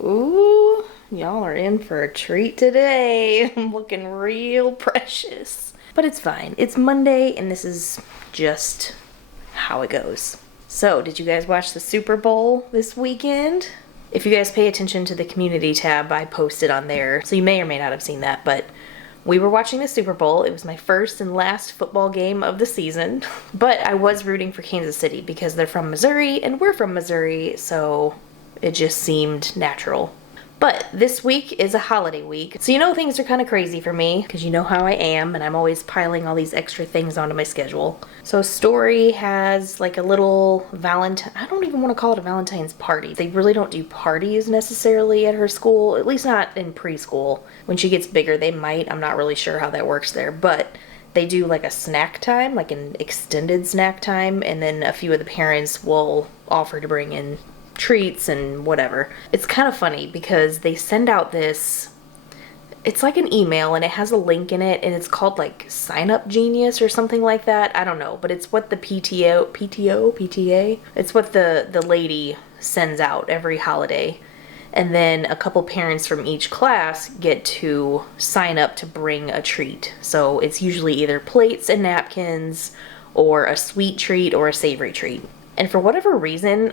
Ooh, y'all are in for a treat today. I'm looking real precious. But it's fine. It's Monday and this is just how it goes. So, did you guys watch the Super Bowl this weekend? If you guys pay attention to the community tab, I posted on there. So you may or may not have seen that, but we were watching the Super Bowl. It was my first and last football game of the season. But I was rooting for Kansas City because they're from Missouri and we're from Missouri, so it just seemed natural. But this week is a holiday week, so you know things are kind of crazy for me, because you know how I am, and I'm always piling all these extra things onto my schedule. So Story has like a little Valentine, I don't even want to call it a Valentine's party. They really don't do parties necessarily at her school, at least not in preschool. When she gets bigger, they might. I'm not really sure how that works there, but they do like a snack time, like an extended snack time, and then a few of the parents will offer to bring in treats and whatever. It's kind of funny because they send out this, it's like an email and it has a link in it and it's called like Sign Up Genius or something like that. I don't know, but it's what the PTA, it's what the lady sends out every holiday. And then a couple parents from each class get to sign up to bring a treat. So it's usually either plates and napkins or a sweet treat or a savory treat. And for whatever reason,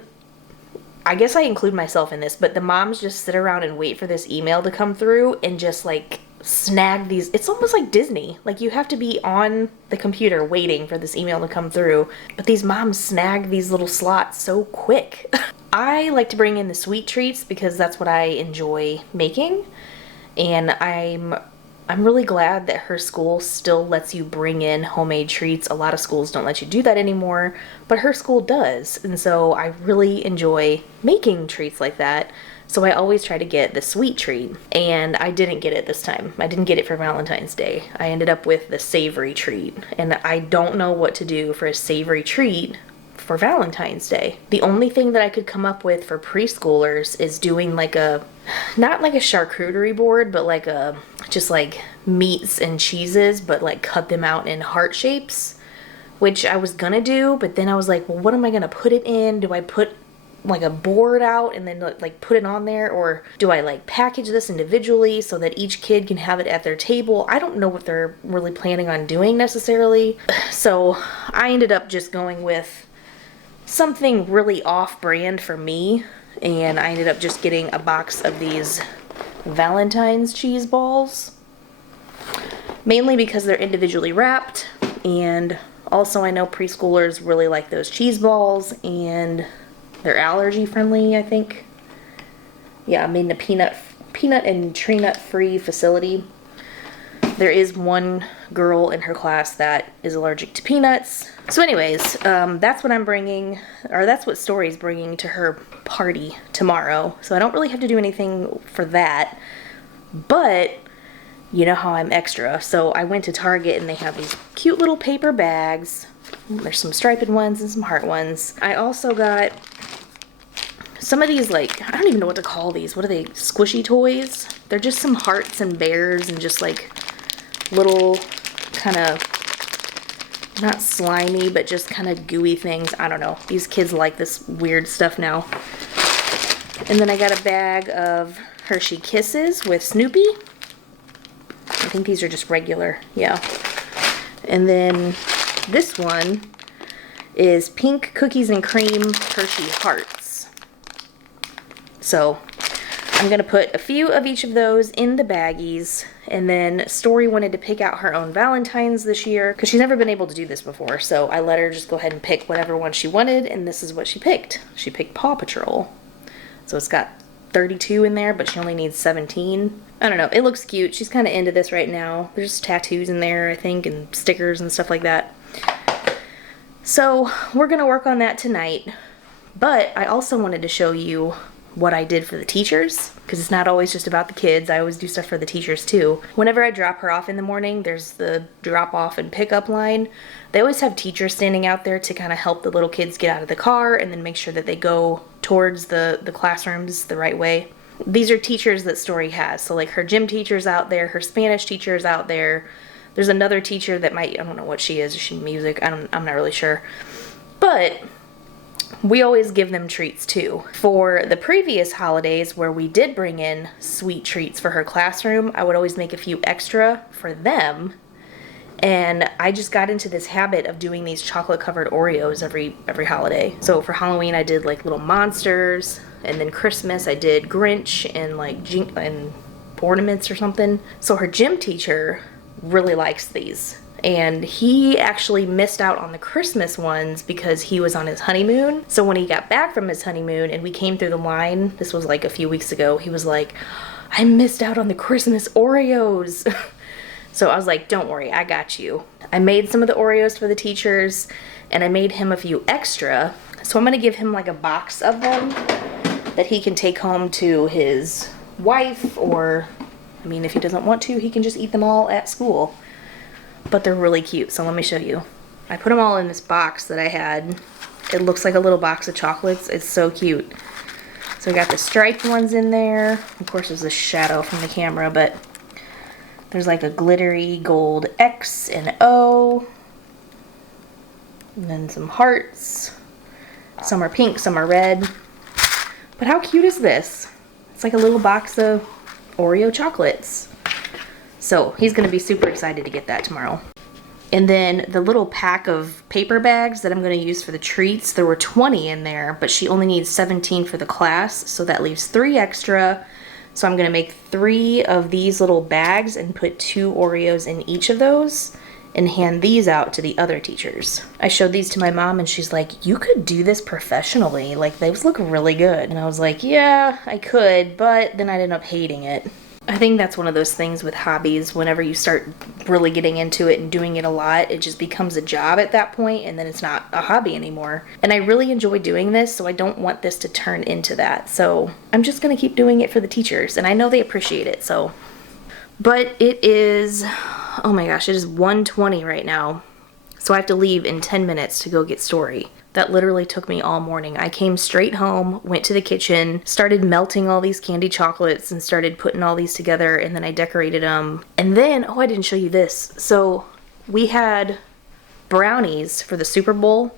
I guess I include myself in this, but the moms just sit around and wait for this email to come through and just like snag these. It's almost like Disney. Like you have to be on the computer waiting for this email to come through. But these moms snag these little slots so quick. I like to bring in the sweet treats because that's what I enjoy making. And I'm really glad that her school still lets you bring in homemade treats. A lot of schools don't let you do that anymore, but her school does. And so I really enjoy making treats like that. So I always try to get the sweet treat. And I didn't get it this time. I didn't get it for Valentine's Day. I ended up with the savory treat. And I don't know what to do for a savory treat for Valentine's Day. The only thing that I could come up with for preschoolers is doing like not like a charcuterie board, but like just like meats and cheeses, but like cut them out in heart shapes, which I was gonna do, but then I was like, well, what am I gonna put it in? Do I put like a board out and then like put it on there, or do I like package this individually so that each kid can have it at their table? I don't know what they're really planning on doing necessarily. So I ended up just going with something really off-brand for me, and I ended up just getting a box of these Valentines cheese balls, mainly because they're individually wrapped, and also I know preschoolers really like those cheese balls, and they're allergy friendly, I think. Yeah, I made in a peanut and tree nut free facility. There is one girl in her class that is allergic to peanuts. So anyways, that's what I'm bringing, or that's what Story's bringing to her party tomorrow. So I don't really have to do anything for that. But you know how I'm extra. So I went to Target and they have these cute little paper bags. There's some striped ones and some heart ones. I also got some of these, like, I don't even know what to call these. What are they? Squishy toys? They're just some hearts and bears and just like little kind of, not slimy, but just kind of gooey things. I don't know. These kids like this weird stuff now. And then I got a bag of Hershey Kisses with Snoopy. I think these are just regular. Yeah. And then this one is pink cookies and cream Hershey Hearts. So I'm going to put a few of each of those in the baggies, and then Story wanted to pick out her own Valentines this year because she's never been able to do this before, so I let her just go ahead and pick whatever one she wanted, and this is what she picked. She picked Paw Patrol. So it's got 32 in there, but she only needs 17. I don't know, it looks cute. She's kind of into this right now. There's tattoos in there, I think, and stickers and stuff like that. So we're going to work on that tonight, but I also wanted to show you what I did for the teachers, because it's not always just about the kids. I always do stuff for the teachers too. Whenever I drop her off in the morning, there's the drop off and pick up line. They always have teachers standing out there to kind of help the little kids get out of the car and then make sure that they go towards the classrooms the right way. These are teachers that Story has. So like her gym teacher's out there, her Spanish teacher's out there. There's another teacher that might, I don't know what she is she music? I'm not really sure. But we always give them treats too. For the previous holidays where we did bring in sweet treats for her classroom, I would always make a few extra for them. And I just got into this habit of doing these chocolate covered Oreos every holiday. So for Halloween I did like little monsters, and then Christmas I did Grinch and like and ornaments or something. So her gym teacher really likes these. And he actually missed out on the Christmas ones because he was on his honeymoon. So when he got back from his honeymoon and we came through the line, this was like a few weeks ago, he was like, I missed out on the Christmas Oreos. So I was like, don't worry, I got you. I made some of the Oreos for the teachers, and I made him a few extra. So I'm gonna give him like a box of them that he can take home to his wife, or, I mean, if he doesn't want to, he can just eat them all at school. But they're really cute, so let me show you. I put them all in this box that I had. It looks like a little box of chocolates. It's so cute. So we got the striped ones in there. Of course, there's a shadow from the camera, but there's like a glittery gold X and O. And then some hearts. Some are pink, some are red. But how cute is this? It's like a little box of Oreo chocolates. So he's gonna be super excited to get that tomorrow. And then the little pack of paper bags that I'm gonna use for the treats, there were 20 in there, but she only needs 17 for the class, so that leaves 3 extra. So I'm gonna make 3 of these little bags and put 2 Oreos in each of those and hand these out to the other teachers. I showed these to my mom and she's like, you could do this professionally. Like, those look really good. And I was like, yeah, I could, but then I'd end up hating it. I think that's one of those things with hobbies. Whenever you start really getting into it and doing it a lot, it just becomes a job at that point, and then it's not a hobby anymore. And I really enjoy doing this, so I don't want this to turn into that. So I'm just gonna keep doing it for the teachers, and I know they appreciate it, so. But it is, oh my gosh, it is 1:20 right now. So I have to leave in 10 minutes to go get Story. That literally took me all morning. I came straight home, went to the kitchen, started melting all these candy chocolates and started putting all these together, and then I decorated them. And then, oh, I didn't show you this. So we had brownies for the Super Bowl,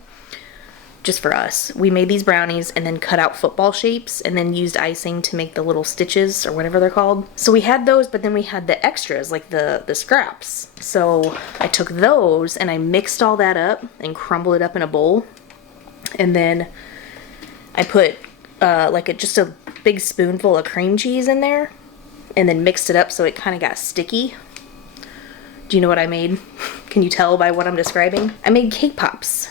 just for us. We made these brownies and then cut out football shapes and then used icing to make the little stitches or whatever they're called. So we had those, but then we had the extras, like the scraps. So I took those and I mixed all that up and crumbled it up in a bowl. And then I put just a big spoonful of cream cheese in there and then mixed it up so it kind of got sticky. Do you know what I made? Can you tell by what I'm describing? I made cake pops.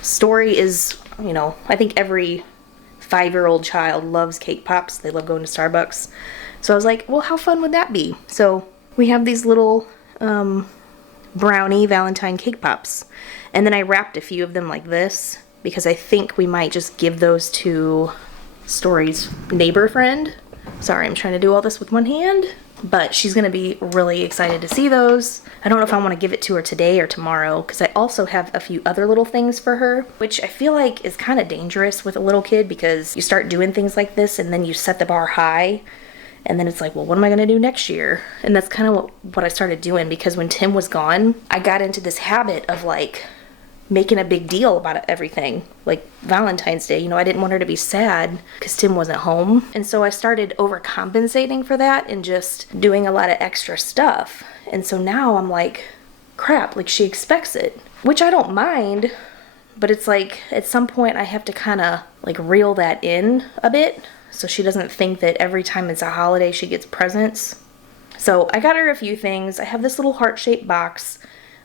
Story is, you know, I think every 5-year-old child loves cake pops. They love going to Starbucks. So I was like, well, how fun would that be? So we have these little brownie Valentine cake pops. And then I wrapped a few of them like this, because I think we might just give those to Story's neighbor friend. Sorry, I'm trying to do all this with one hand, but she's gonna be really excited to see those. I don't know if I want to give it to her today or tomorrow, because I also have a few other little things for her, which I feel like is kind of dangerous with a little kid, because you start doing things like this and then you set the bar high, and then it's like, well, what am I gonna do next year? And that's kind of what I started doing, because when Tim was gone, I got into this habit of like making a big deal about everything. Like Valentine's Day, you know, I didn't want her to be sad because Tim wasn't home. And so I started overcompensating for that and just doing a lot of extra stuff. And so now I'm like, crap, like she expects it, which I don't mind, but it's like at some point I have to kind of like reel that in a bit so she doesn't think that every time it's a holiday she gets presents. So I got her a few things. I have this little heart-shaped box.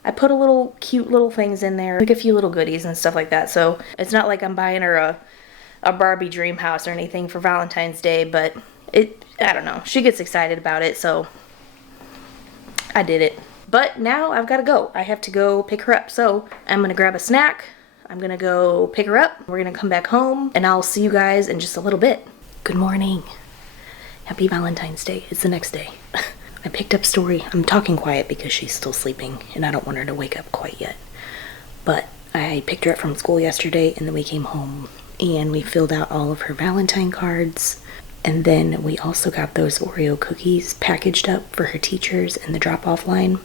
I put a little cute little things in there, like a few little goodies and stuff like that. So it's not like I'm buying her a Barbie dream house or anything for Valentine's Day, but I don't know. She gets excited about it, so I did it. But now I've got to go. I have to go pick her up. So I'm going to grab a snack. I'm going to go pick her up. We're going to come back home, and I'll see you guys in just a little bit. Good morning. Happy Valentine's Day. It's the next day. I picked up Story. I'm talking quiet because she's still sleeping and I don't want her to wake up quite yet. But I picked her up from school yesterday, and then we came home and we filled out all of her Valentine cards. And then we also got those Oreo cookies packaged up for her teachers in the drop-off line.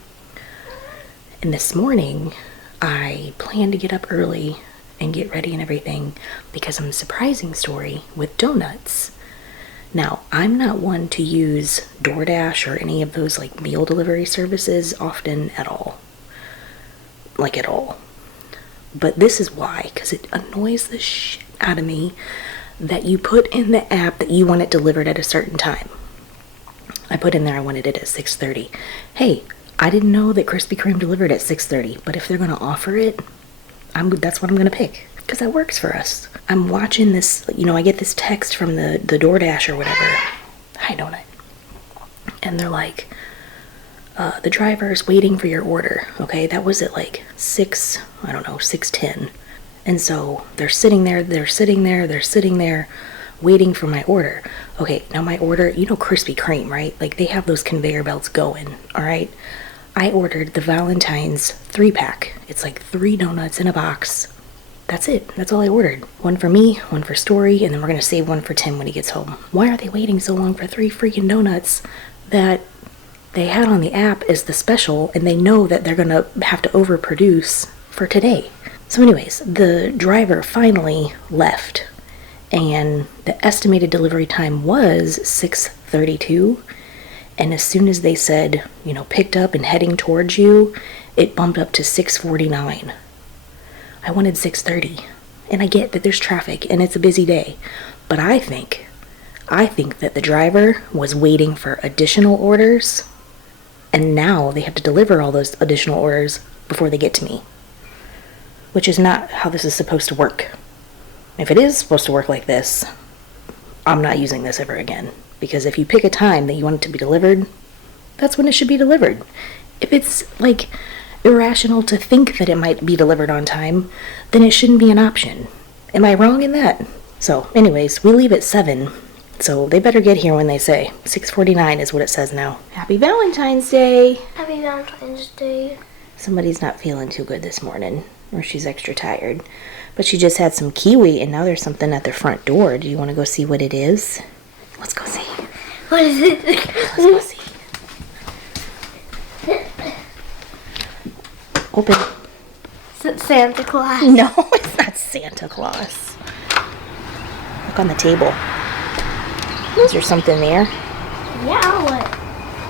And this morning I planned to get up early and get ready and everything because I'm a surprising story with donuts. Now, I'm not one to use DoorDash or any of those like meal delivery services often at all. Like at all. But this is why, because it annoys the shit out of me that you put in the app that you want it delivered at a certain time. I put in there I wanted it at 6:30. Hey, I didn't know that Krispy Kreme delivered at 6:30, but if they're going to offer it, that's what I'm going to pick, because that works for us. I'm watching this, I get this text from the DoorDash or whatever. Hi, Donut. And they're like, the driver's waiting for your order. Okay, that was at like 6:10. And so they're sitting there, waiting for my order. Okay, now my order, Krispy Kreme, right? Like they have those conveyor belts going, all right? I ordered the Valentines 3-pack. It's like 3 donuts in a box. That's it. That's all I ordered. One for me, one for Story, and then we're going to save one for Tim when he gets home. Why are they waiting so long for 3 freaking donuts that they had on the app as the special, and they know that they're going to have to overproduce for today? So anyways, the driver finally left, and the estimated delivery time was 6:32. And as soon as they said, picked up and heading towards you, it bumped up to 6:49. I wanted 6:30. And I get that there's traffic and it's a busy day. But I think that the driver was waiting for additional orders. And now they have to deliver all those additional orders before they get to me. Which is not how this is supposed to work. If it is supposed to work like this, I'm not using this ever again. Because if you pick a time that you want it to be delivered, that's when it should be delivered. If it's like irrational to think that it might be delivered on time, then it shouldn't be an option. Am I wrong in that? So anyways, we leave at 7. So they better get here when they say. 6:49 is what it says now. Happy Valentine's Day! Happy Valentine's Day. Somebody's not feeling too good this morning, or she's extra tired. But she just had some kiwi and now there's something at their front door. Do you want to go see what it is? Let's go see. What is it? Let's go see. Open. Is it Santa Claus? No, it's not Santa Claus. Look on the table. Is there something there? Yeah, what?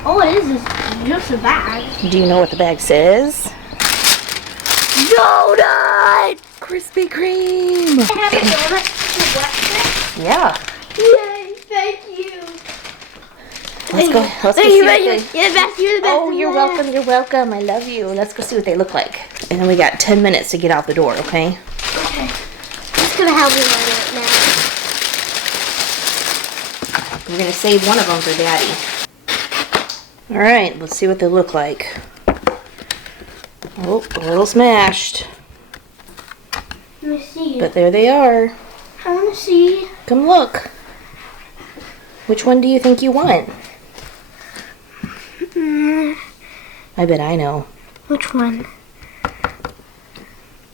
All it is just a bag. Do you know what the bag says? Donut! Krispy Kreme! I have a donut for breakfast. Yeah. Yay, thank you. Let's go. Let's go see what they... You're the best. You're the best. Oh, you're welcome. You're welcome. I love you. Let's go see what they look like. And then we got 10 minutes to get out the door, okay? Okay. Just gonna help me run it now. We're gonna save one of them for Daddy. All right, let's see what they look like. Oh, a little smashed. Let me see. But there they are. I want to see. Come look. Which one do you think you want? I bet I know. Which one?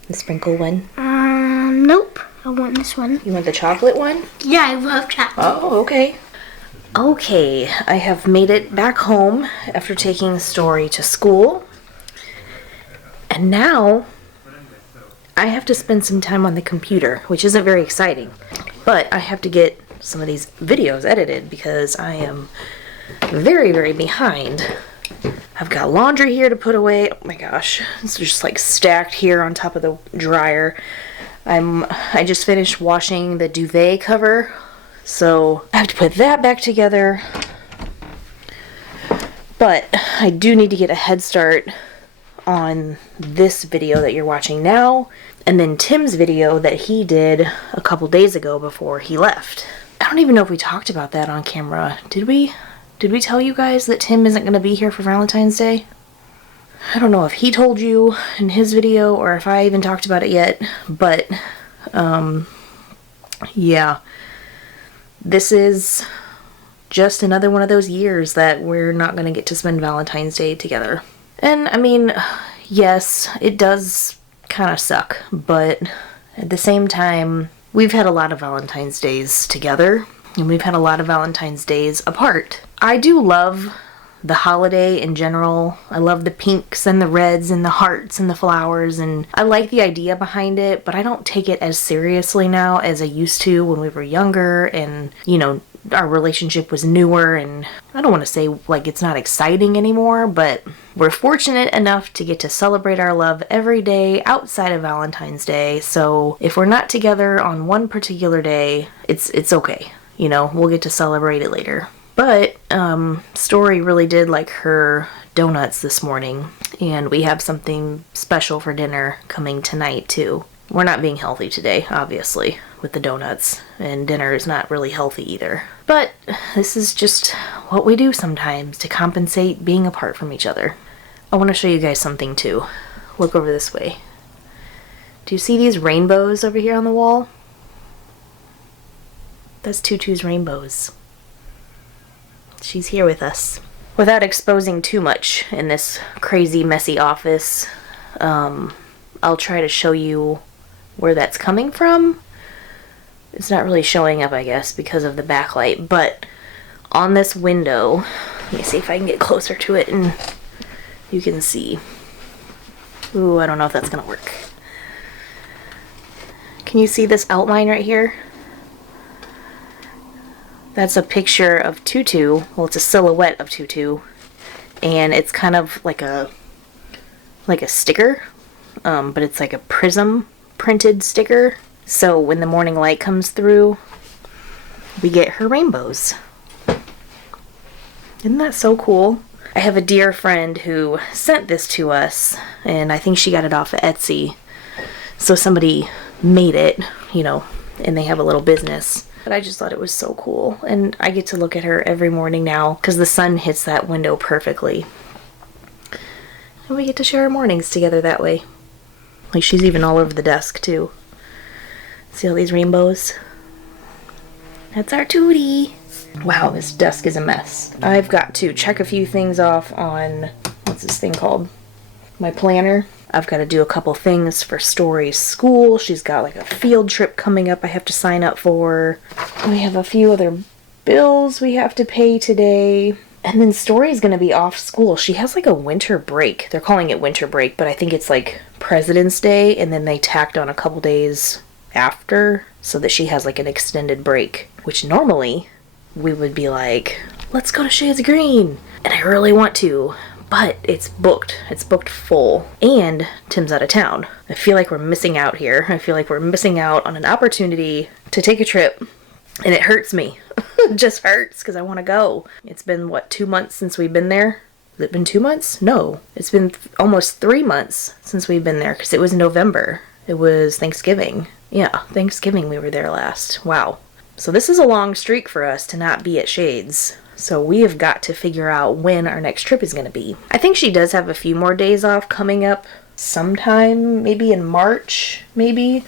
The sprinkle one. Nope. I want this one. You want the chocolate one? Yeah, I love chocolate. Oh, okay. Okay, I have made it back home after taking Story to school. And now I have to spend some time on the computer, which isn't very exciting. But I have to get some of these videos edited because I am very, very behind. I've got laundry here to put away. Oh my gosh, it's just like stacked here on top of the dryer. I just finished washing the duvet cover, so I have to put that back together. But I do need to get a head start on this video that you're watching now, and then Tim's video that he did a couple days ago before he left. I don't even know if we talked about that on camera. Did we? Did we tell you guys that Tim isn't going to be here for Valentine's Day? I don't know if he told you in his video or if I even talked about it yet, but yeah. This is just another one of those years that we're not going to get to spend Valentine's Day together. And I mean, yes, it does kind of suck, but at the same time, we've had a lot of Valentine's Days together, and we've had a lot of Valentine's Days apart. I do love the holiday in general. I love the pinks and the reds and the hearts and the flowers, and I like the idea behind it, but I don't take it as seriously now as I used to when we were younger and, you know, our relationship was newer, and I don't want to say like it's not exciting anymore, but we're fortunate enough to get to celebrate our love every day outside of Valentine's Day. So if we're not together on one particular day, it's okay. You know, we'll get to celebrate it later. But Story really did like her donuts this morning, and we have something special for dinner coming tonight too. We're not being healthy today, obviously, with the donuts, and dinner is not really healthy either. But this is just what we do sometimes to compensate being apart from each other. I want to show you guys something too. Look over this way. Do you see these rainbows over here on the wall? That's Tutu's rainbows. She's here with us. Without exposing too much in this crazy, messy office, I'll try to show you where that's coming from. It's not really showing up, I guess, because of the backlight, but on this window, let me see if I can get closer to it and you can see. Ooh, I don't know if that's gonna work. Can you see this outline right here? That's a picture of Tutu. Well, it's a silhouette of Tutu, and it's kind of like a sticker, but it's like a prism printed sticker. So when the morning light comes through, we get her rainbows. Isn't that so cool? I have a dear friend who sent this to us, and I think she got it off of Etsy. So somebody made it, you know, and they have a little business. But I just thought it was so cool, and I get to look at her every morning now because the sun hits that window perfectly. And we get to share our mornings together that way. Like, she's even all over the desk too. See all these rainbows? That's our Tootie. Wow, this desk is a mess. I've got to check a few things off on, what's this thing called? My planner. I've got to do a couple things for Story's school. She's got like a field trip coming up I have to sign up for. We have a few other bills we have to pay today. And then Story's going to be off school. She has like a winter break. They're calling it winter break, but I think it's like President's Day, and then they tacked on a couple days after so that she has like an extended break, which normally we would be like, let's go to Shades of Green, and I really want to, but it's booked. It's booked full, and Tim's out of town. I feel like we're missing out here. I feel like we're missing out on an opportunity to take a trip, and it hurts me. It just hurts because I want to go. It's been, what, 2 months since we've been there? Has it been 2 months? No, it's been almost 3 months since we've been there because it was November. It was Thanksgiving. Yeah, Thanksgiving we were there last. Wow. So this is a long streak for us to not be at Shades. So we have got to figure out when our next trip is going to be. I think she does have a few more days off coming up sometime, maybe in March, maybe.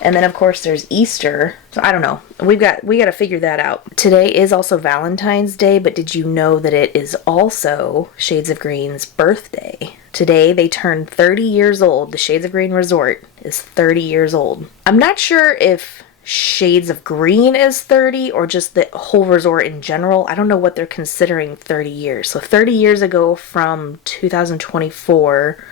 And then of course there's Easter. So I don't know. We got to figure that out. Today is also Valentine's Day, but did you know that it is also Shades of Green's birthday? Today they turn 30 years old. The Shades of Green Resort is 30 years old. I'm not sure if Shades of Green is 30 or just the whole resort in general. I don't know what they're considering 30 years. So 30 years ago from 2024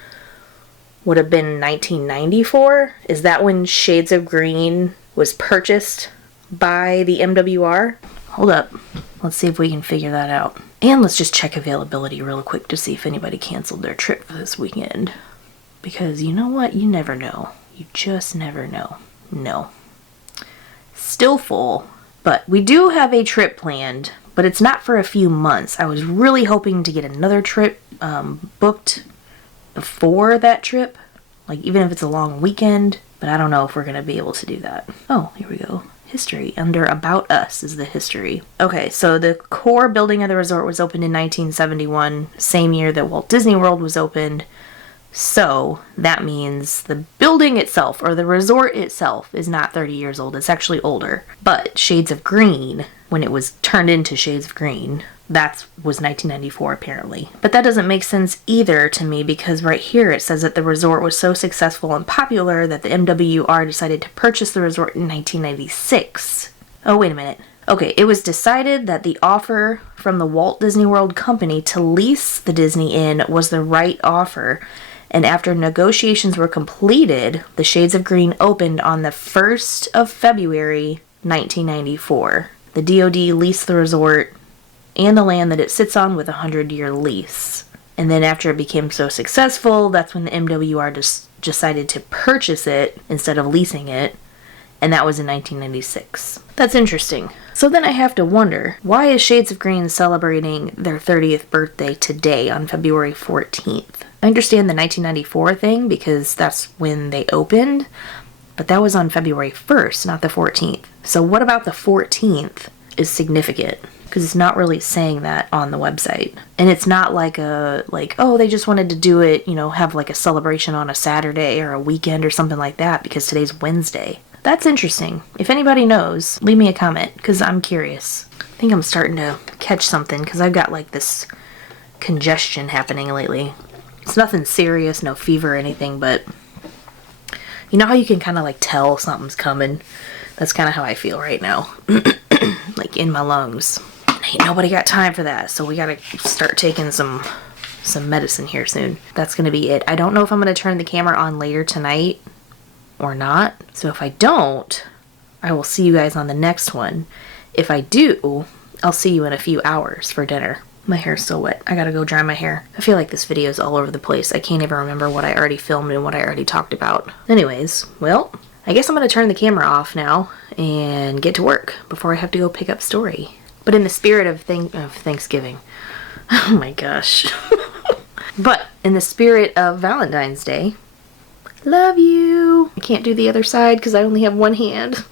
would have been 1994. Is that when Shades of Green was purchased by the MWR? Hold up. Let's see if we can figure that out. And let's just check availability real quick to see if anybody canceled their trip for this weekend. Because you know what? You never know. You just never know. No. Still full, but we do have a trip planned, but it's not for a few months. I was really hoping to get another trip booked before that trip, like even if it's a long weekend, but I don't know if we're going to be able to do that. Oh, here we go. History. Under About Us is the history. Okay, so the core building of the resort was opened in 1971, same year that Walt Disney World was opened. So that means the building itself, or the resort itself, is not 30 years old. It's actually older. But Shades of Green, when it was turned into Shades of Green, that was 1994 apparently. But that doesn't make sense either to me, because right here it says that the resort was so successful and popular that the MWR decided to purchase the resort in 1996. Oh, wait a minute. Okay, it was decided that the offer from the Walt Disney World Company to lease the Disney Inn was the right offer, and after negotiations were completed, the Shades of Green opened on the 1st of February, 1994. The DoD leased the resort and the land that it sits on with a 100-year lease. And then after it became so successful, that's when the MWR decided to purchase it instead of leasing it, and that was in 1996. That's interesting. So then I have to wonder, why is Shades of Green celebrating their 30th birthday today on February 14th? I understand the 1994 thing because that's when they opened, but that was on February 1st, not the 14th. So what about the 14th is significant? Because it's not really saying that on the website. And it's not like oh, they just wanted to do it, have like a celebration on a Saturday or a weekend or something like that because today's Wednesday. That's interesting. If anybody knows, leave me a comment because I'm curious. I think I'm starting to catch something because I've got like this congestion happening lately. It's nothing serious, no fever or anything, but you know how you can kind of like tell something's coming? That's kind of how I feel right now. Like in my lungs. Ain't nobody got time for that, so we gotta start taking some medicine here soon. That's gonna be it. I don't know if I'm gonna turn the camera on later tonight or not. So if I don't, I will see you guys on the next one. If I do, I'll see you in a few hours for dinner. My hair's still wet. I gotta go dry my hair. I feel like this video is all over the place. I can't even remember what I already filmed and what I already talked about. Anyways, well, I guess I'm gonna turn the camera off now and get to work before I have to go pick up Story. But in the spirit of Thanksgiving. Oh my gosh. But in the spirit of Valentine's Day, love you. I can't do the other side because I only have one hand.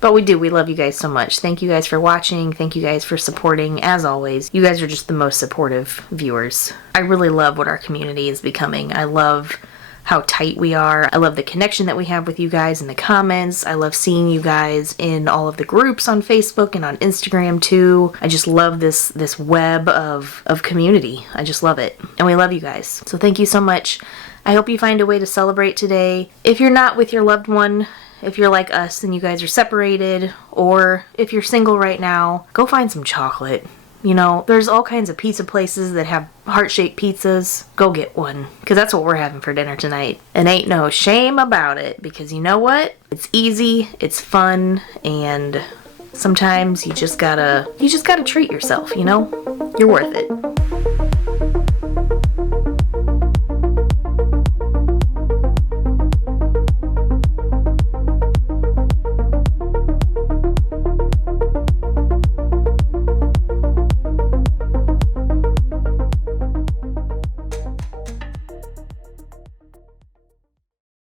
But we do. We love you guys so much. Thank you guys for watching. Thank you guys for supporting. As always, you guys are just the most supportive viewers. I really love what our community is becoming. I love how tight we are. I love the connection that we have with you guys in the comments. I love seeing you guys in all of the groups on Facebook and on Instagram too. I just love this web of community. I just love it. And we love you guys. So thank you so much. I hope you find a way to celebrate today. If you're not with your loved one, if you're like us and you guys are separated, or if you're single right now, go find some chocolate. There's all kinds of pizza places that have heart-shaped pizzas. Go get one, because that's what we're having for dinner tonight. And ain't no shame about it, because you know what? It's easy, it's fun, and sometimes you just gotta treat yourself, You're worth it.